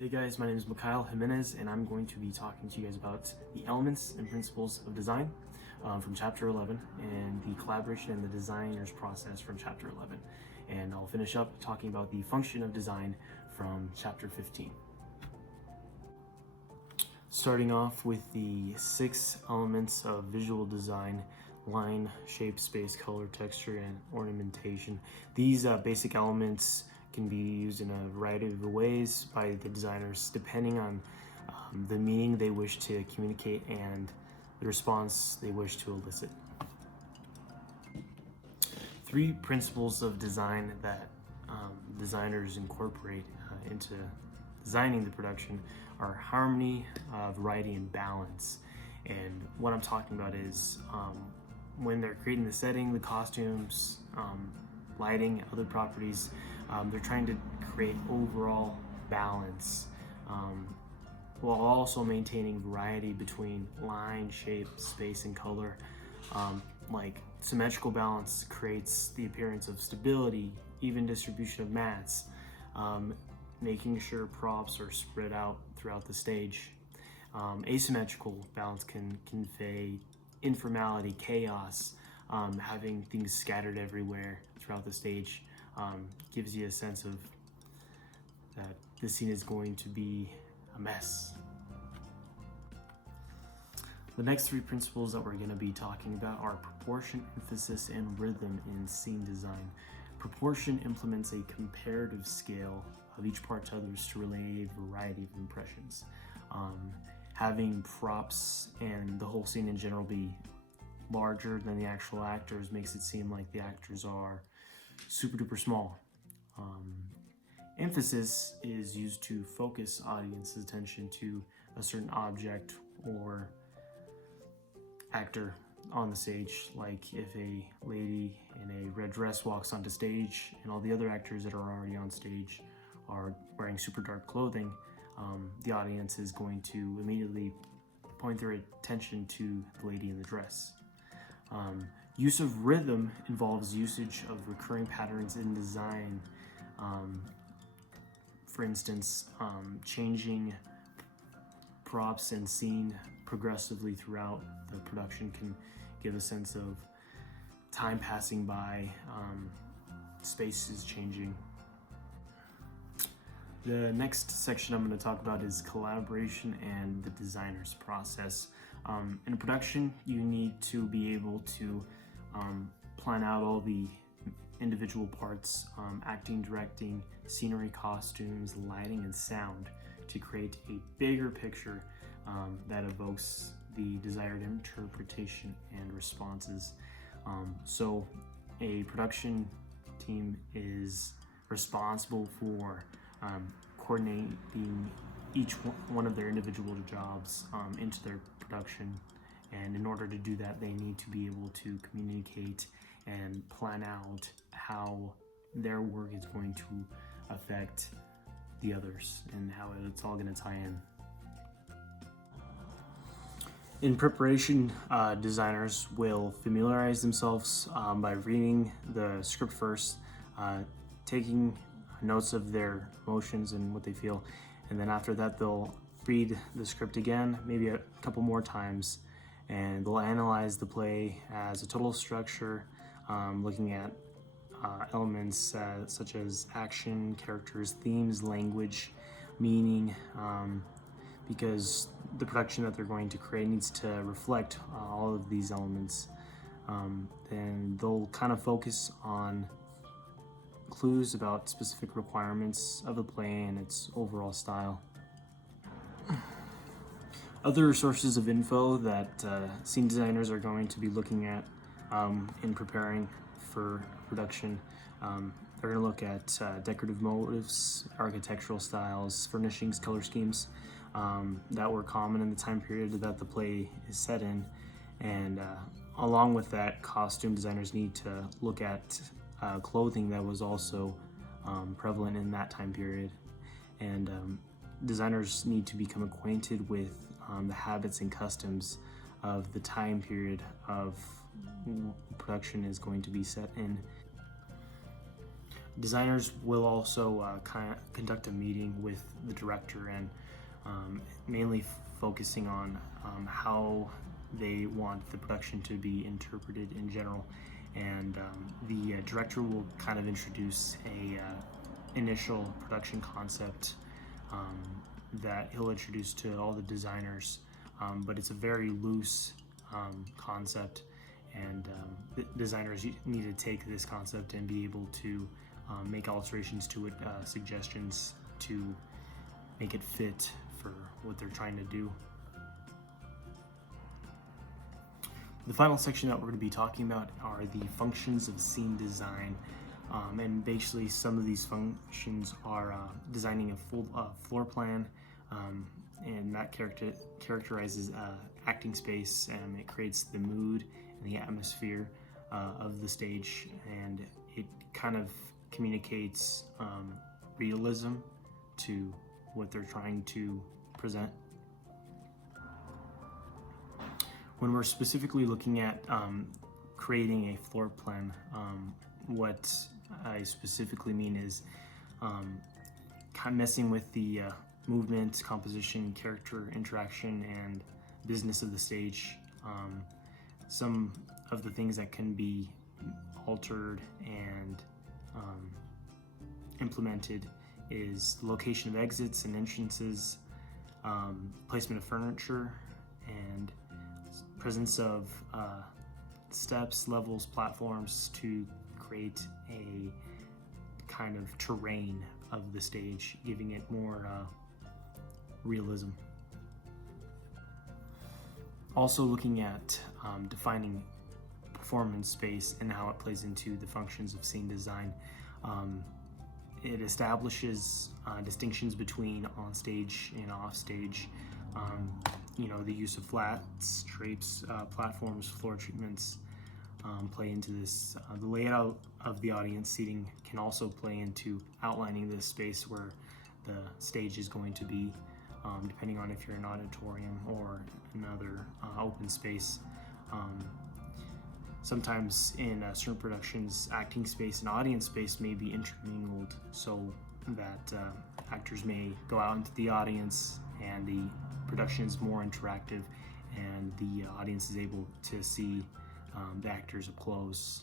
Hey guys, my name is Mikhail Jimenez, and I'm going to be talking to you guys about the elements and principles of design from chapter 11 and the collaboration and the designer's process from chapter 11. And I'll finish up talking about the function of design from chapter 15. Starting off with the 6 elements of visual design: line, shape, space, color, texture, and ornamentation. These basic elements can be used in a variety of ways by the designers depending on the meaning they wish to communicate and the response they wish to elicit. 3 principles of design that designers incorporate into designing the production are harmony, variety, and balance. And what I'm talking about is when they're creating the setting, the costumes, lighting, other properties, they're trying to create overall balance while also maintaining variety between line, shape, space, and color. Like symmetrical balance creates the appearance of stability, even distribution of mats, making sure props are spread out throughout the stage. Asymmetrical balance can convey informality, chaos, having things scattered everywhere throughout the stage gives you a sense of that the scene is going to be a mess. The next 3 principles that we're going to be talking about are proportion, emphasis, and rhythm in scene design. Proportion implements a comparative scale of each part to others to relay a variety of impressions. Having props and the whole scene in general be larger than the actual actors makes it seem like the actors are super duper small. Emphasis is used to focus audience's attention to a certain object or actor on the stage, like if a lady in a red dress walks onto stage and all the other actors that are already on stage are wearing super dark clothing, the audience is going to immediately point their attention to the lady in the dress. Use of rhythm involves usage of recurring patterns in design. For instance, changing props and scene progressively throughout the production can give a sense of time passing by, spaces changing. The next section I'm going to talk about is collaboration and the designer's process. In production, you need to be able to plan out all the individual parts, acting, directing, scenery, costumes, lighting, and sound to create a bigger picture that evokes the desired interpretation and responses. So a production team is responsible for coordinating each one of their individual jobs into their production, and in order to do that they need to be able to communicate and plan out how their work is going to affect the others and how it's all going to tie in. In preparation, designers will familiarize themselves by reading the script first, taking notes of their emotions and what they feel, and then after that they'll read the script again, maybe a couple more times, and they'll analyze the play as a total structure, looking at elements such as action, characters, themes, language, meaning, because the production that they're going to create needs to reflect all of these elements. And they'll kind of focus on clues about specific requirements of the play and its overall style. Other sources of info that scene designers are going to be looking at in preparing for production, they're going to look at decorative motifs, architectural styles, furnishings, color schemes that were common in the time period that the play is set in. And along with that, costume designers need to look at clothing that was also prevalent in that time period. And designers need to become acquainted with the habits and customs of the time period of production is going to be set in. Designers will also conduct a meeting with the director and mainly focusing on how they want the production to be interpreted in general. And the director will kind of introduce a initial production concept that he'll introduce to all the designers, but it's a very loose concept, and designers need to take this concept and be able to make alterations to it, suggestions to make it fit for what they're trying to do. The final section that we're going to be talking about are the functions of scene design. And basically some of these functions are designing a full floor plan, and that characterizes acting space, and it creates the mood and the atmosphere of the stage, and it kind of communicates realism to what they're trying to present. When we're specifically looking at creating a floor plan, what I specifically mean is kind of messing with the movement, composition, character interaction, and business of the stage. Some of the things that can be altered and implemented is the location of exits and entrances, placement of furniture, and presence of steps, levels, platforms to create a kind of terrain of the stage, giving it more realism. Also looking at defining performance space and how it plays into the functions of scene design. It establishes distinctions between on stage and off stage. The use of flats, drapes, platforms, floor treatments play into this. The layout of the audience seating can also play into outlining the space where the stage is going to be, depending on if you're an auditorium or another open space. Sometimes in certain productions, acting space and audience space may be intermingled, so that actors may go out into the audience and the production is more interactive, and the audience is able to see the actors up close.